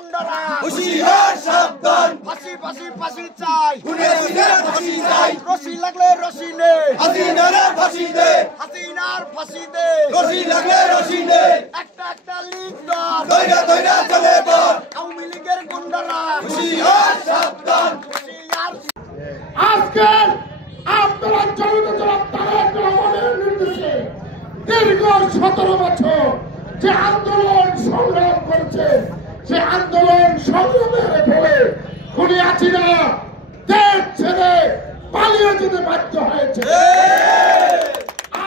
গুন্ডারা হুঁশিয়ার সাবধান ফাঁসি ফাঁসি ফাঁসি চাই খুনে খুনে ফাঁসি চাই রশি লাগলে রশি নে হাসিনার ফাঁসি দে হাসিনার ফাঁসি দে রশি লাগলে রশি দে একটা একটা লিগ দল দইরা দইরা চলে বল আওয়ামী লীগের গুন্ডারা হুঁশিয়ার সাবধান হুঁশিয়ার আজকে আপনারা জনতা দল তারেক রহমানের নির্দেশে দীর্ঘ 17 বছর যে আন্দোলন সংগ্রাম করেছে সে আন্দোলন সংগ্রামের ফলে খুনি হাসিনা দেশ ছেড়ে পালিয়ে যেতে বাধ্য হয়েছে।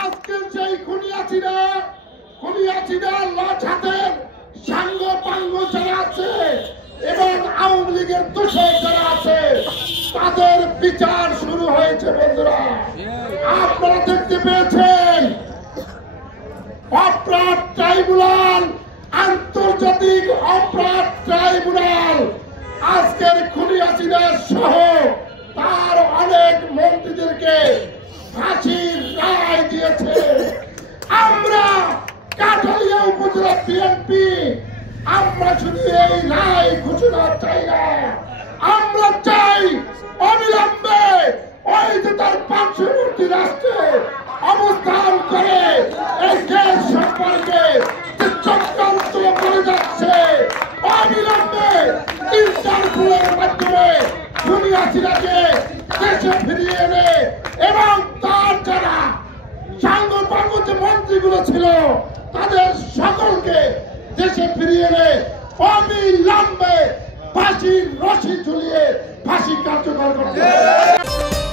আজকে সেই খুনি হাসিনা লাশ হাতের সাঙ্গ পাঙ্গ যারা আছে এবং আওয়ামী লীগের দোষর যারা আছে তাদের বিচার শুরু হয়েছে। বন্ধুরা, আপনারা দেখতে পেয়েছেন অপরাধ ট্রাইব্যুনাল, আন্তর্জাতিক অপরাধ ট্রাইব্যুনাল আজকের খুনি হাসিনা সহ তার অনেক মন্ত্রীদেরকে ফাঁসির রায় দিয়েছে। আমরা কাঠালিয়া উপজেলা বিএনপি আমরা শুধু এই রায় ঘোষণা চাই না, আমরা চাই অবিলম্বে ওই যে তার পার্শ্ববর্তী রাষ্ট্রে অবস্থান করে এই দেশ সম্পর্কে যে চক্রান্ত করে যাচ্ছে অবিলম্বে ইন্টারপোলের মাধ্যমে খুনি হাসিনাকে দেশে ফিরিয়ে এনে এবং তার যারা সাংগঠনিক যে মন্ত্রীগুলো ছিল তাদের সকলকে দেশে ফিরিয়ে এনে অবিলম্বে ফাঁসির রশি ঝুলিয়ে ফাঁসি কার্যকর করতে হবে।